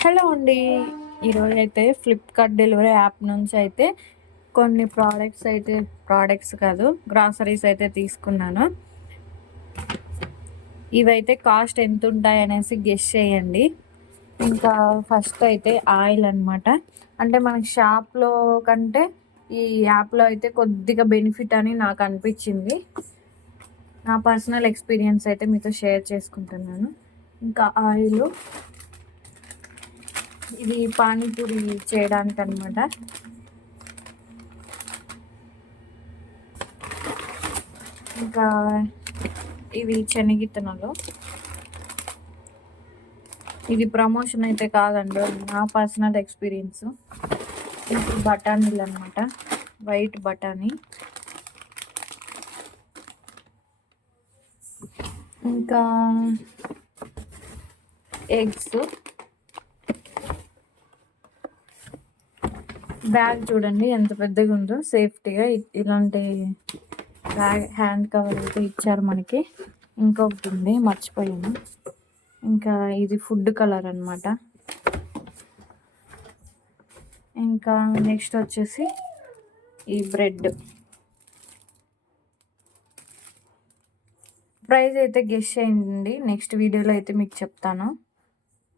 Hello అండి. ఈరోజు అయితే ఫ్లిప్కార్ట్ డెలివరీ యాప్ నుంచి అయితే కొన్ని ప్రోడక్ట్స్ కాదు, గ్రాసరీస్ అయితే తీసుకున్నాను. ఇవైతే కాస్ట్ ఎంత ఉంటాయి అనేసి గెస్ చేయండి. ఇంకా ఫస్ట్ అయితే ఆయిల్ అనమాట. అంటే మనకి షాప్లో కంటే ఈ యాప్లో అయితే కొద్దిగా బెనిఫిట్ అని నాకు అనిపించింది. నా పర్సనల్ ఎక్స్పీరియన్స్ అయితే మీతో షేర్ చేసుకుంటున్నాను. ఇంకా ఆయిల్, ఇది పానీపూరి చేయడానికి అనమాట. ఇంకా ఇవి శనగిత్తనాలు. ఇది ప్రమోషన్ అయితే కాదండి, నా పర్సనల్ ఎక్స్పీరియన్స్. ఇది బఠానీలు అనమాట, వైట్ బఠానీ. ఇంకా ఎగ్స్. బ్యాగ్ చూడండి ఎంత పెద్దగా ఉందో, సేఫ్టీగా ఇలాంటి బ్యాగ్ హ్యాండ్ కవర్ అయితే ఇచ్చారు మనకి. ఇంకొకటి ఉంది, మర్చిపోయాను. ఇంకా ఇది ఫుడ్ కలర్ అనమాట. ఇంకా నెక్స్ట్ వచ్చేసి ఈ బ్రెడ్. ప్రైస్ అయితే గెస్ చేయండి, నెక్స్ట్ వీడియోలో అయితే మీకు చెప్తాను.